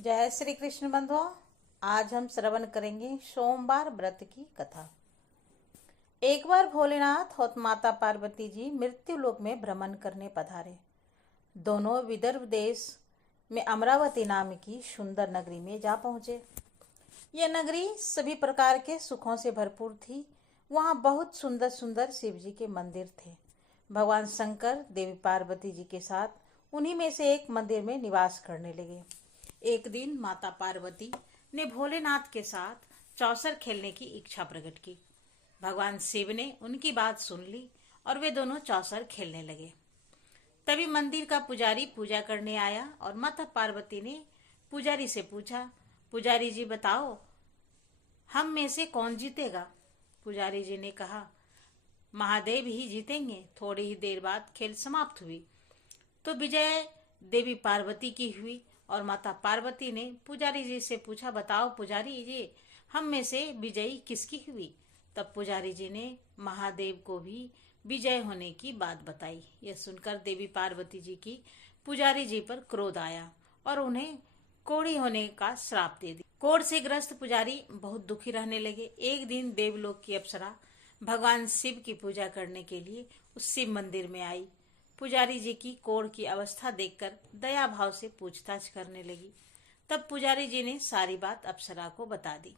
जय श्री कृष्ण बंधुओं। आज हम श्रवण करेंगे सोमवार व्रत की कथा। एक बार भोलेनाथ और माता पार्वती जी मृत्यु लोक में भ्रमण करने पधारे। दोनों विदर्भ देश में अमरावती नाम की सुंदर नगरी में जा पहुंचे। यह नगरी सभी प्रकार के सुखों से भरपूर थी। वहां बहुत सुंदर सुंदर शिव जी के मंदिर थे। भगवान शंकर देवी पार्वती जी के साथ उन्हीं में से एक मंदिर में निवास करने लगे। एक दिन माता पार्वती ने भोलेनाथ के साथ चौसर खेलने की इच्छा प्रकट की। भगवान शिव ने उनकी बात सुन ली और वे दोनों चौसर खेलने लगे। तभी मंदिर का पुजारी पूजा करने आया और माता पार्वती ने पुजारी से पूछा, पुजारी जी बताओ, हम में से कौन जीतेगा? पुजारी जी ने कहा, महादेव ही जीतेंगे। थोड़ी ही देर बाद खेल समाप्त हुई तो विजय देवी पार्वती की हुई और माता पार्वती ने पुजारी जी से पूछा, बताओ पुजारी जी, हम में से विजयी किसकी हुई? तब पुजारी जी ने महादेव को भी विजय होने की बात बताई। यह सुनकर देवी पार्वती जी की पुजारी जी पर क्रोध आया और उन्हें कोढ़ी होने का श्राप दे दिया। कोढ़ से ग्रस्त पुजारी बहुत दुखी रहने लगे। एक दिन देवलोक की अप्सरा भगवान शिव की पूजा करने के लिए उस शिव मंदिर में आई। पुजारी जी की कोढ़ की अवस्था देखकर दया भाव से पूछताछ करने लगी। तब पुजारी जी ने सारी बात अप्सरा को बता दी।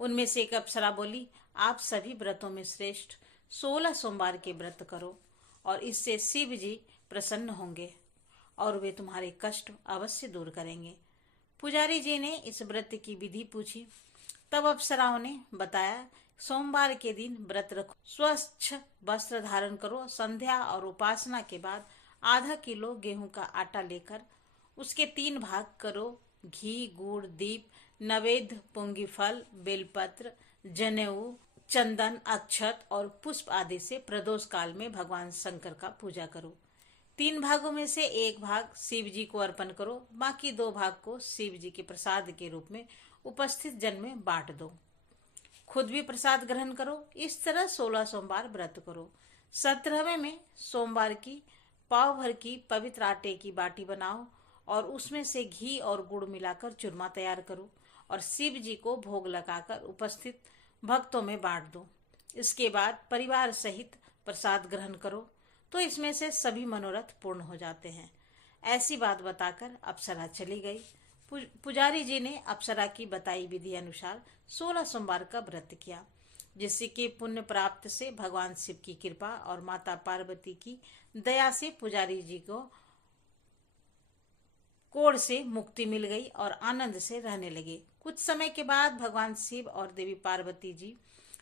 उनमें से एक अप्सरा बोली, आप सभी व्रतों में श्रेष्ठ 16 सोमवार के व्रत करो और इससे शिव जी प्रसन्न होंगे और वे तुम्हारे कष्ट अवश्य दूर करेंगे। पुजारी जी ने इस व्रत की विधि पूछी। तब अप्सराओं ने बताया, सोमवार के दिन व्रत रखो, स्वच्छ वस्त्र धारण करो, संध्या और उपासना के बाद आधा किलो गेहूं का आटा लेकर उसके 3 भाग करो। घी, गुड़, दीप, नवेद्य, पुंगी फल, बेलपत्र, जनेऊ, चंदन, अक्षत और पुष्प आदि से प्रदोष काल में भगवान शंकर का पूजा करो। 3 भागों में से 1 भाग शिव जी को अर्पण करो, बाकी 2 भाग को शिव जी के प्रसाद के रूप में उपस्थित जन में बांट दो। खुद भी प्रसाद ग्रहण करो। इस तरह 16 सोमवार व्रत करो। 17वें में सोमवार की पाव भर की पवित्र आटे की बाटी बनाओ और उसमें से घी और गुड़ मिलाकर चूरमा तैयार करो और शिव जी को भोग लगाकर उपस्थित भक्तों में बांट दो। इसके बाद परिवार सहित प्रसाद ग्रहण करो तो इसमें से सभी मनोरथ पूर्ण हो जाते हैं। ऐसी बात बताकर अप्सरा चली गई। पुजारी जी ने अप्सरा की बताई विधि अनुसार 16 सोमवार का व्रत किया, जिससे कि पुण्य प्राप्त से भगवान शिव की कृपा और माता पार्वती की दया से पुजारी जी को कोढ़ से मुक्ति मिल गई और आनंद से रहने लगे। कुछ समय के बाद भगवान शिव और देवी पार्वती जी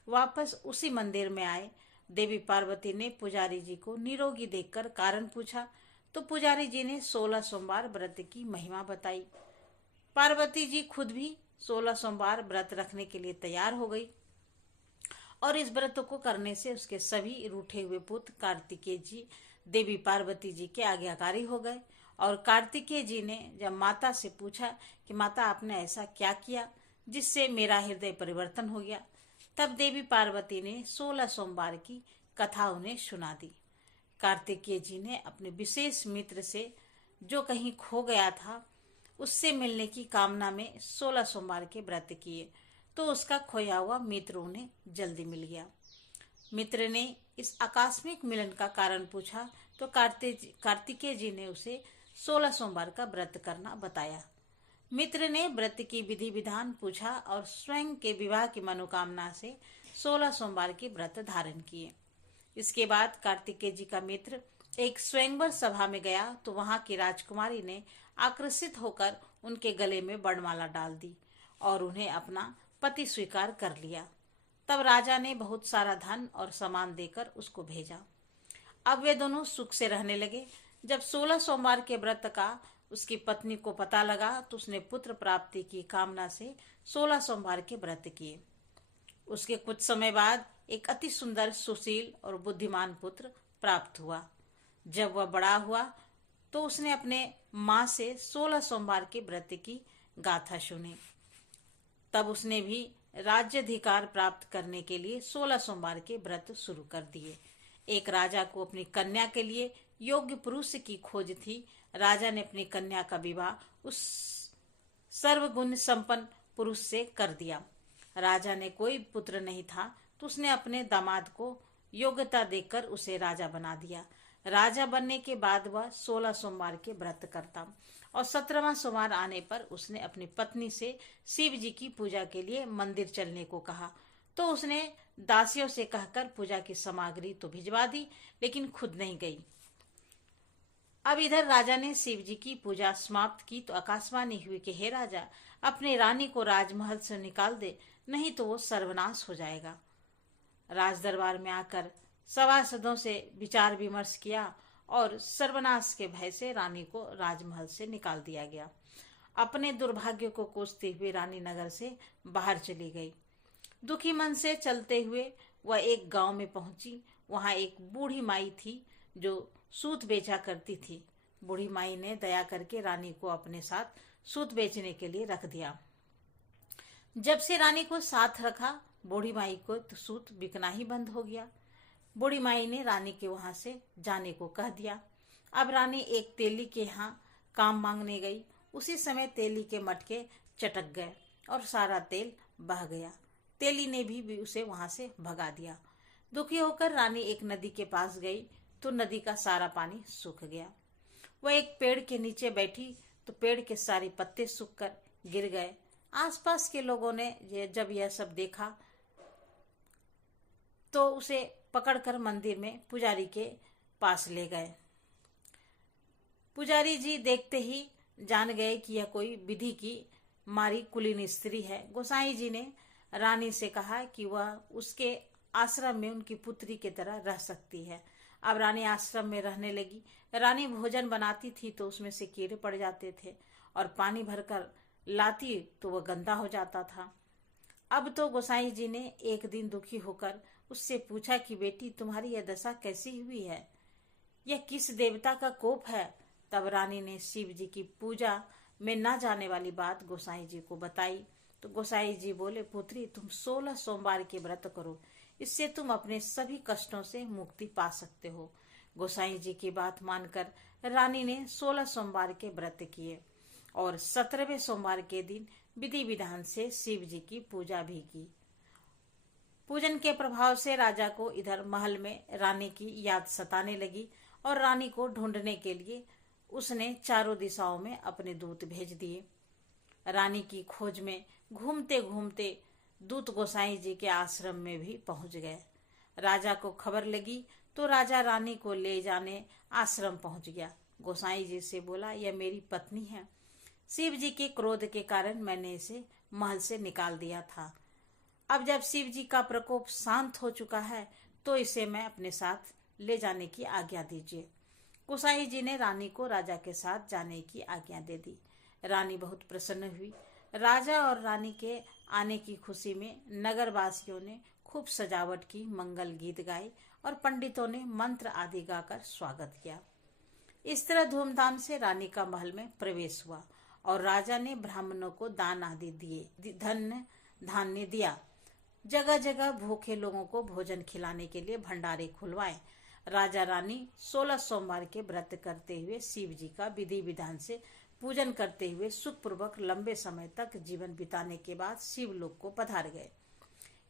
वापस उसी मंदिर में आए। देवी पार्वती ने पुजारी जी को निरोगी देखकर कारण पूछा तो पुजारी जी ने 16 सोमवार व्रत की महिमा बताई। पार्वती जी खुद भी 16 सोमवार व्रत रखने के लिए तैयार हो गई और इस व्रत को करने से उसके सभी रूठे हुए पुत्र कार्तिकेय जी देवी पार्वती जी के आज्ञाकारी हो गए। और कार्तिकेय जी ने जब माता से पूछा कि माता आपने ऐसा क्या किया जिससे मेरा हृदय परिवर्तन हो गया, तब देवी पार्वती ने 16 सोमवार की कथा उन्हें सुना दी। कार्तिकेय जी ने अपने विशेष मित्र से जो कहीं खो गया था उससे मिलने की कामना में 16 सोमवार के व्रत किए तो उसका खोया हुआ मित्र उन्हें जल्दी मिल गया। मित्र ने इस आकस्मिक मिलन का कारण पूछा तो कार्तिकेय जी ने उसे 16 सोमवार का व्रत करना बताया। मित्र ने व्रत की विधि विधान पूछा और स्वयं के विवाह की मनोकामना से 16 सोमवार के व्रत धारण किए। इसके बाद कार्तिकेय जी का मित्र एक स्वयंवर सभा में गया तो वहां की राजकुमारी ने आकर्षित होकर उनके गले में वरमाला डाल दी और उन्हें अपना पति स्वीकार कर लिया। तब राजा ने बहुत सारा धन और सामान देकर उसको भेजा। अब वे दोनों सुख से रहने लगे। जब 16 सोमवार के व्रत का उसकी पत्नी को पता लगा तो उसने पुत्र प्राप्ति की कामना से 16 सोमवार के व्रत किए। उसके कुछ समय बाद एक अति सुंदर, सुशील और बुद्धिमान पुत्र प्राप्त हुआ। जब वह बड़ा हुआ तो उसने अपने माँ से 16 सोमवार के व्रत की गाथा सुनी। तब उसने भी राज्याधिकार प्राप्त करने के लिए 16 सोमवार के व्रत शुरू कर दिए। एक राजा को अपनी कन्या के लिए योग्य पुरुष की खोज थी। राजा ने अपनी कन्या का विवाह उस सर्वगुण संपन्न पुरुष से कर दिया। राजा ने कोई पुत्र नहीं था तो उसने अपने दामाद को योग्यता देकर उसे राजा बना दिया। राजा बनने के बाद वह 16 सोमवार के व्रत करता और 17वां सोमवार आने पर उसने अपनी पत्नी से शिव जी की पूजा के लिए मंदिर चलने को कहा। तो उसने दासियों से कहकर पूजा की सामग्री तो भिजवा दी, लेकिन खुद नहीं गई। अब इधर राजा ने शिव जी की पूजा समाप्त की तो आकाशवाणी हुई कि हे राजा, अपने रानी को राजमहल से निकाल दे, नहीं तो वो सर्वनाश हो जाएगा। राज दरबार में आकर सभासदों से विचार विमर्श किया और सर्वनाश के भय से रानी को राजमहल से निकाल दिया गया। अपने दुर्भाग्य को कोसते हुए रानी नगर से बाहर चली गई। दुखी मन से चलते हुए वह एक गांव में पहुंची। वहां एक बूढ़ी माई थी जो सूत बेचा करती थी। बूढ़ी माई ने दया करके रानी को अपने साथ सूत बेचने के लिए रख दिया। जब से रानी को साथ रखा, बूढ़ी माई को तो सूत बिकना ही बंद हो गया। बूढ़ी माई ने रानी के वहां से जाने को कह दिया। अब रानी एक तेली के यहाँ काम मांगने गई। उसी समय तेली के मटके चटक गए और सारा तेल बह गया। तेली ने भी उसे वहां से भगा दिया। दुखी होकर रानी एक नदी के पास गई तो नदी का सारा पानी सूख गया। वह एक पेड़ के नीचे बैठी तो पेड़ के सारे पत्ते सूखकर गिर गए। आसपास के लोगों ने जब यह सब देखा तो उसे पकड़कर मंदिर में पुजारी के पास ले गए। पुजारी जी देखते ही जान गए कि यह कोई विधि की मारी कुलीन स्त्री है। गोसाई जी ने रानी से कहा कि वह उसके आश्रम में उनकी पुत्री की तरह रह सकती है। अब रानी आश्रम में रहने लगी। रानी भोजन बनाती थी तो उसमें से कीड़े पड़ जाते थे और पानी भरकर लाती तो वह गंदा हो जाता था। अब तो गोसाई जी ने एक दिन दुखी होकर उससे पूछा कि बेटी, तुम्हारी यह दशा कैसी हुई है? यह किस देवता का कोप है? तब रानी ने शिव जी की पूजा में न जाने वाली बात गोसाई जी को बताई। तो गोसाई जी बोले, पुत्री, तुम 16 सोमवार के व्रत करो, इससे तुम अपने सभी कष्टों से मुक्ति पा सकते हो। गोसाई जी की बात मानकर रानी ने 16 सोमवार के व्रत किए और 17वें सोमवार के दिन विधि विधान से शिव जी की पूजा भी की। पूजन के प्रभाव से राजा को इधर महल में रानी की याद सताने लगी और रानी को ढूंढने के लिए उसने चारों दिशाओं में अपने दूत भेज दिए। रानी की खोज में घूमते घूमते दूत गोसाई जी के आश्रम में भी पहुंच गए। राजा को खबर लगी तो राजा रानी को ले जाने आश्रम पहुंच गया। गोसाई जी से बोला, यह मेरी पत्नी है। शिव जी के क्रोध के कारण मैंने इसे महल से निकाल दिया था। अब जब शिव जी का प्रकोप शांत हो चुका है तो इसे मैं अपने साथ ले जाने की आज्ञा दीजिए। गोसाई जी ने रानी को राजा के साथ जाने की आज्ञा दे दी। रानी बहुत प्रसन्न हुई। राजा और रानी के आने की खुशी में नगरवासियों ने खूब सजावट की, मंगल गीत गाए और पंडितों ने मंत्र आदि गाकर स्वागत किया। इस तरह धूमधाम से रानी का महल में प्रवेश हुआ और राजा ने ब्राह्मणों को दान आदि दिए, धन धान्य दिया। जगह जगह भूखे लोगों को भोजन खिलाने के लिए भंडारे खुलवाए। राजा रानी 16 सोमवार के व्रत करते हुए शिव जी का विधि विधान से पूजन करते हुए सुखपूर्वक लंबे समय तक जीवन बिताने के बाद शिवलोक को पधार गए।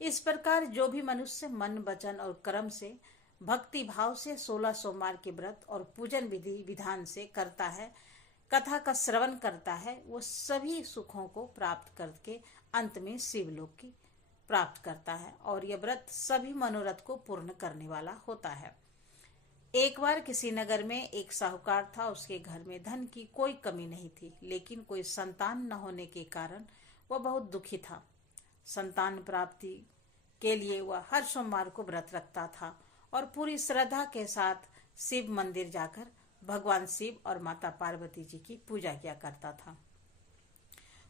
इस प्रकार जो भी मनुष्य मन, वचन और कर्म से भक्ति भाव से 16 सोमवार के व्रत और पूजन विधि विधान से करता है, कथा का श्रवण करता है, वो सभी सुखों को प्राप्त करके अंत में शिवलोक की प्राप्त करता है और यह व्रत सभी मनोरथ को पूर्ण करने वाला होता है। एक बार किसी नगर में एक साहूकार था। उसके घर में धन की कोई कमी नहीं थी, लेकिन कोई संतान न होने के कारण वह बहुत दुखी था। संतान प्राप्ति के लिए वह हर सोमवार को व्रत रखता था और पूरी श्रद्धा के साथ शिव मंदिर जाकर भगवान शिव और माता पार्वती जी की पूजा किया करता था।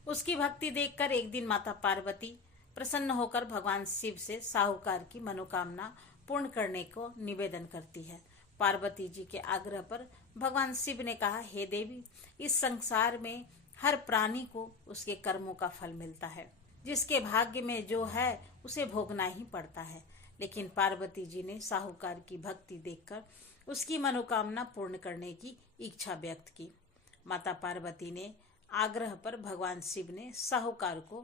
उसकी भक्ति देखकर एक दिन माता पार्वती प्रसन्न होकर भगवान शिव से साहूकार की मनोकामना पूर्ण करने को निवेदन करती है। पार्वती जी के आग्रह पर भगवान शिव ने कहा, हे देवी, इस संसार में हर प्राणी को उसके कर्मों का फल मिलता है। जिसके भाग्य में जो है उसे भोगना ही पड़ता है। लेकिन पार्वती जी ने साहूकार की भक्ति देखकर उसकी मनोकामना पूर्ण करने की इच्छा व्यक्त की। माता पार्वती ने आग्रह पर भगवान शिव ने साहूकार को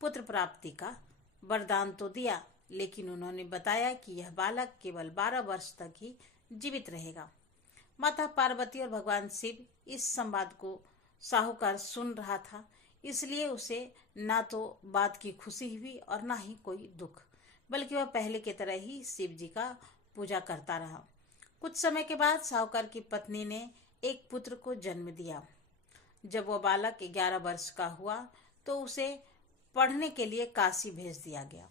पुत्र प्राप्ति का वरदान तो दिया, लेकिन उन्होंने बताया कि यह बालक केवल 12 वर्ष तक ही जीवित रहेगा। माता पार्वती और भगवान शिव इस संवाद को साहूकार सुन रहा था, इसलिए उसे ना तो बात की खुशी हुई और ना ही कोई दुख, बल्कि वह पहले की तरह ही शिव जी का पूजा करता रहा। कुछ समय के बाद साहूकार की पत्नी ने एक पुत्र को जन्म दिया। जब वह बालक 11 वर्ष का हुआ तो उसे पढ़ने के लिए काशी भेज दिया गया।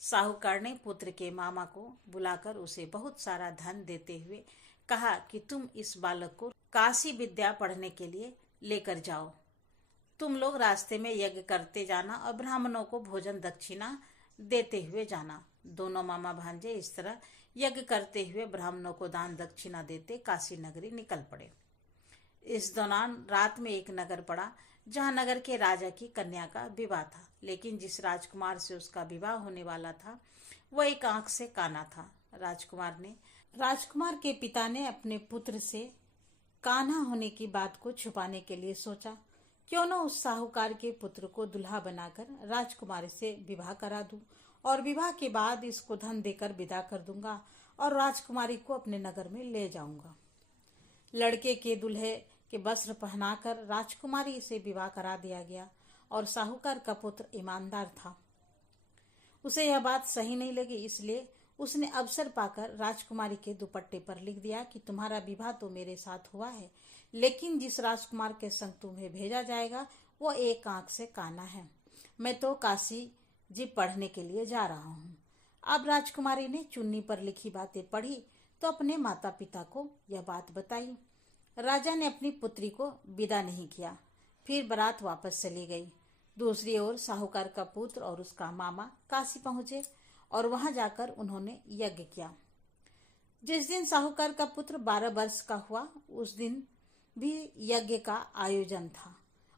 साहूकार ने पुत्र के मामा को बुलाकर उसे बहुत सारा धन देते हुए कहा कि तुम इस बालक को काशी विद्या पढ़ने के लिए लेकर जाओ। तुम लोग रास्ते में यज्ञ करते जाना और ब्राह्मणों को भोजन दक्षिणा देते हुए जाना। दोनों मामा भांजे इस तरह यज्ञ करते हुए ब्राह्मणों को दान दक्षिणा देते काशी नगरी निकल पड़े। इस दौरान रात में एक नगर पड़ा जहां नगर के राजा की कन्या का विवाह था, लेकिन जिस राजकुमार से उसका विवाह होने वाला था वह एक आंख से काना था। राजकुमार के पिता ने अपने पुत्र से कान्हा होने की बात को छुपाने के लिए सोचा, क्यों न उस साहूकार के पुत्र को दुल्हा बनाकर राजकुमारी से विवाह करा दूं और विवाह के बाद इसको धन देकर विदा कर दूंगा और राजकुमारी को अपने नगर में ले जाऊंगा। लड़के के दूल्हे के वस्त्र पहनाकर राजकुमारी से विवाह करा दिया गया और साहूकार का पुत्र ईमानदार था। उसे यह बात सही नहीं लगी, इसलिए उसने अवसर पाकर राजकुमारी के दुपट्टे पर लिख दिया कि तुम्हारा विवाह तो मेरे साथ हुआ है, लेकिन जिस राजकुमार के संग तुम्हें भेजा जाएगा वो एक आंख से काना है। मैं तो काशी जी पढ़ने के लिए जा रहा हूँ। अब राजकुमारी ने चुन्नी पर लिखी बातें पढ़ी तो अपने माता पिता को यह बात बताई। राजा ने अपनी पुत्री को विदा नहीं किया, फिर बारात वापस चली गई। दूसरी ओर साहूकार का पुत्र और उसका मामा काशी पहुंचे और वहां जाकर उन्होंने यज्ञ किया। जिस दिन साहूकार का पुत्र 12 वर्ष का हुआ उस दिन भी यज्ञ का आयोजन था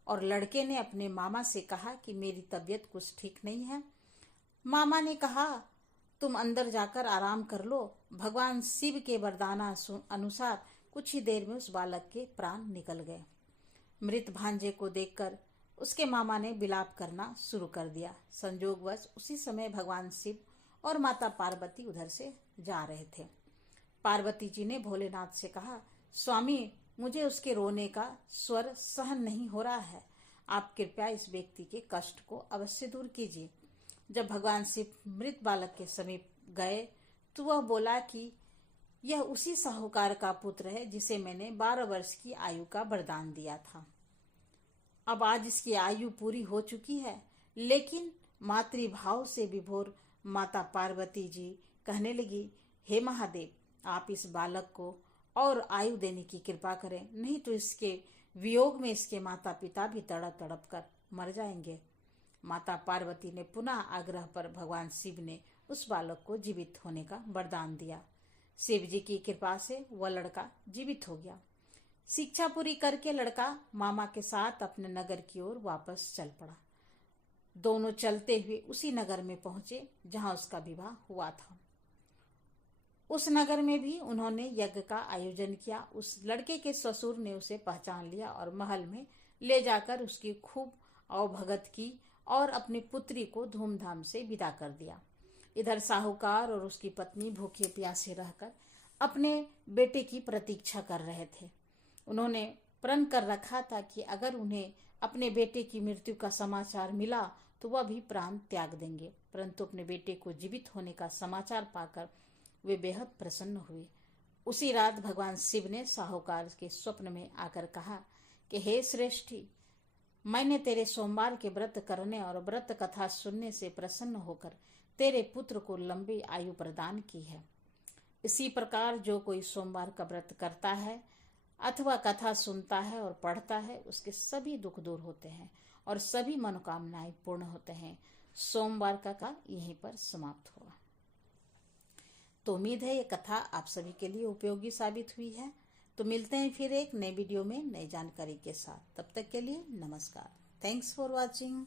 और लड़के ने अपने मामा से कहा कि मेरी तबीयत कुछ ठीक नहीं है। मामा ने कहा तुम अंदर जाकर आराम कर लो। भगवान शिव के वरदान अनुसार कुछ ही देर में उस बालक के प्राण निकल गए। मृत भांजे को देखकर उसके मामा ने विलाप करना शुरू कर दिया। संयोगवश उसी समय भगवान शिव और माता पार्वती उधर से जा रहे थे। पार्वती जी ने भोलेनाथ से कहा, स्वामी मुझे उसके रोने का स्वर सहन नहीं हो रहा है, आप कृपया इस व्यक्ति के कष्ट को अवश्य दूर कीजिए। जब भगवान शिव मृत बालक के समीप गए तो वह बोला कि यह उसी साहूकार का पुत्र है जिसे मैंने 12 वर्ष की आयु का वरदान दिया था। अब आज इसकी आयु पूरी हो चुकी है। लेकिन मातृभाव से विभोर माता पार्वती जी कहने लगी, हे महादेव, आप इस बालक को और आयु देने की कृपा करें, नहीं तो इसके वियोग में इसके माता पिता भी तड़प तड़प कर मर जाएंगे। माता पार्वती ने पुनः आग्रह पर भगवान शिव ने उस बालक को जीवित होने का वरदान दिया। शिव जी की कृपा से वह लड़का जीवित हो गया। शिक्षा पूरी करके लड़का मामा के साथ अपने नगर की ओर वापस चल पड़ा। दोनों चलते हुए उसी नगर में पहुंचे जहां उसका विवाह हुआ था। उस नगर में भी उन्होंने यज्ञ का आयोजन किया। उस लड़के के ससुर ने उसे पहचान लिया और महल में ले जाकर उसकी खूब अवभगत की और अपनी पुत्री को धूमधाम से विदा कर दिया। इधर साहूकार और उसकी पत्नी भूखे प्यासे रहकर अपने बेटे की प्रतीक्षा कर रहे थे। उन्होंने प्रण कर रखा था कि अगर उन्हें अपने बेटे की मृत्यु का समाचार मिला तो वह भी प्राण त्याग देंगे, परंतु अपने बेटे को जीवित होने का समाचार पाकर वे बेहद प्रसन्न हुए। उसी रात भगवान शिव ने साहूकार के स्वप्न में आकर कहा कि हे श्रेष्ठी, मैंने तेरे सोमवार के व्रत करने और व्रत कथा सुनने से प्रसन्न होकर तेरे पुत्र को लंबी आयु प्रदान की है। इसी प्रकार जो कोई सोमवार का व्रत करता है अथवा कथा सुनता है और पढ़ता है उसके सभी दुख दूर होते हैं और सभी मनोकामनाएं पूर्ण होते हैं। सोमवार का यहीं पर समाप्त हुआ। तो उम्मीद है ये कथा आप सभी के लिए उपयोगी साबित हुई है। तो मिलते हैं फिर एक नए वीडियो में नई जानकारी के साथ। तब तक के लिए नमस्कार। Thanks for watching.